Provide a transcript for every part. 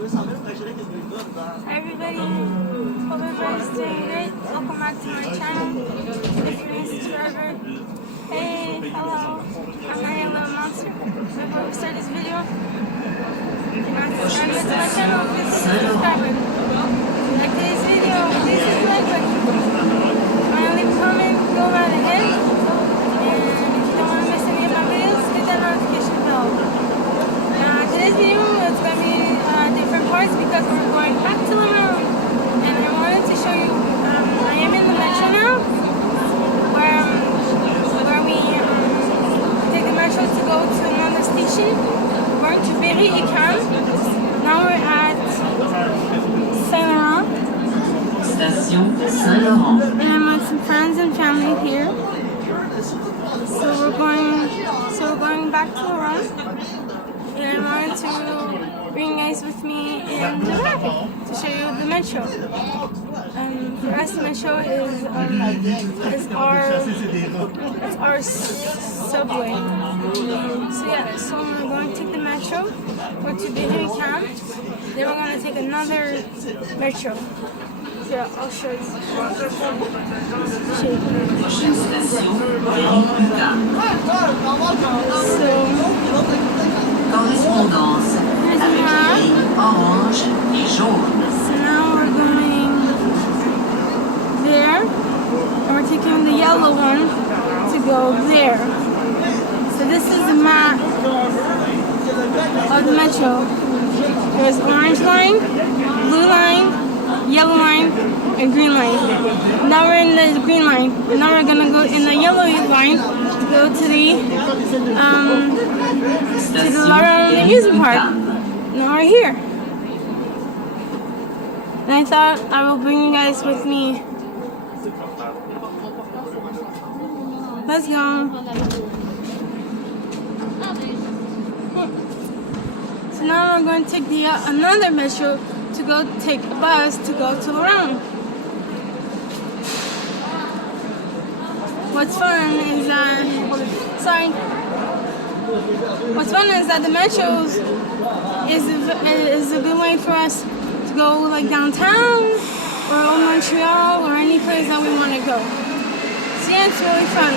Hi everybody, hope everybody's doing great. Welcome back to my channel. If you're a new subscriber, hey, hello, I'm Mary, a little monster. Before we start this video, if you're not subscribed to my channel, please subscribe. Like today's video, please hit the like button. If you want to leave a comment, go right ahead. And if you don't want to miss any of my videos, hit that notification bell. Today's video is going to be different parts because we're going back to the room, and I wanted to show you. I am in the metro now, where we take the metro to go to another station. We're going to Berry et Cam. Now we're at Saint Laurent. Station Saint Laurent. And I'm with some friends and family here. So we're going back to Laurent. And I wanted to bring you guys with me in the back to show you the metro. For us, the metro is our subway. So yeah, so we're going to take the metro, go to Berry et Cam, then we're going to take another metro. So yeah, I'll show you. Correspondance avec les lignes orange et jaune. So now we're going there, and we're taking the yellow one to go there. So this is the map of the metro. There's orange line, blue line, yellow line, and green line. Now we're in the green line. Now we're gonna go in the yellow line to go to the Laurent amusement park. Now we're here. And I thought I will bring you guys with me. Let's go. So now we're going to take another metro to go take a bus to go to Laurent. What's fun is that the metros is a good way for us to go like downtown or Old Montreal or any place that we want to go. So yeah, it's really fun.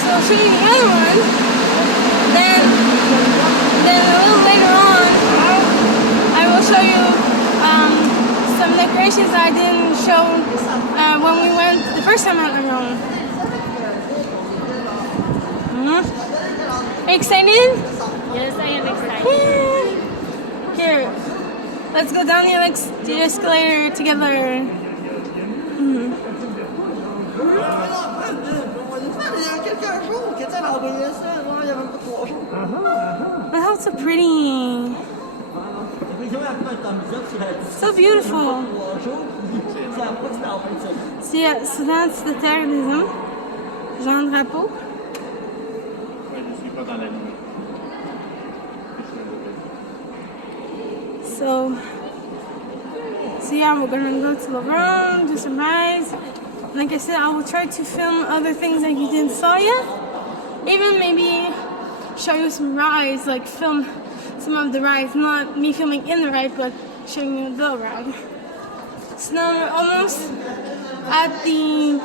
So I'll show you the other one. Then a little later on, I will show you some decorations that I didn't show when we went the first time out on our own. Are you excited? Yes, I am excited. Here, let's go down the escalator together. Look how it's so pretty. So beautiful. So yeah, so that's the Terre des Hommes, Jean Drapeau. So yeah, we're gonna go to Laurent, do some rides. Like I said, I will try to film other things that you didn't saw yet. Even maybe show you some rides, like film some of the rides, not me filming in the ride, but showing you the ride. So now we're almost at the,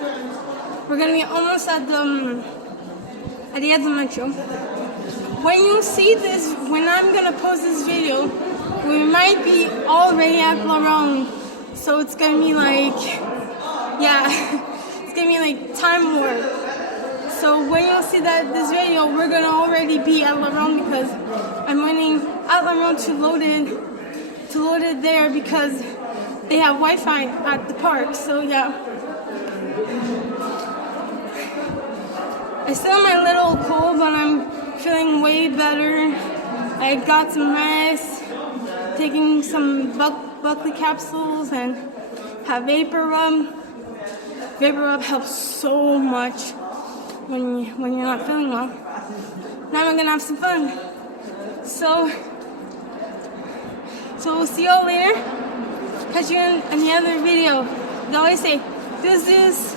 we're gonna be almost at the end of the metro. When you see this, when I'm gonna post this video, we might be already at Laurent. So it's gonna be like, yeah, it's gonna be like time warp. So when you see this video, we're gonna already be at Laurent because I'm waiting at Laurent to load it there because they have Wi-Fi at the park. So yeah, I still have my little cold, but I'm feeling way better. I got some rest, taking some Buckley capsules and have Vapor Rub. Vapor Rub helps so much when you're not feeling well. Now we're gonna have some fun. So we'll see y'all later. Catch you in the other video. They always say, deuce.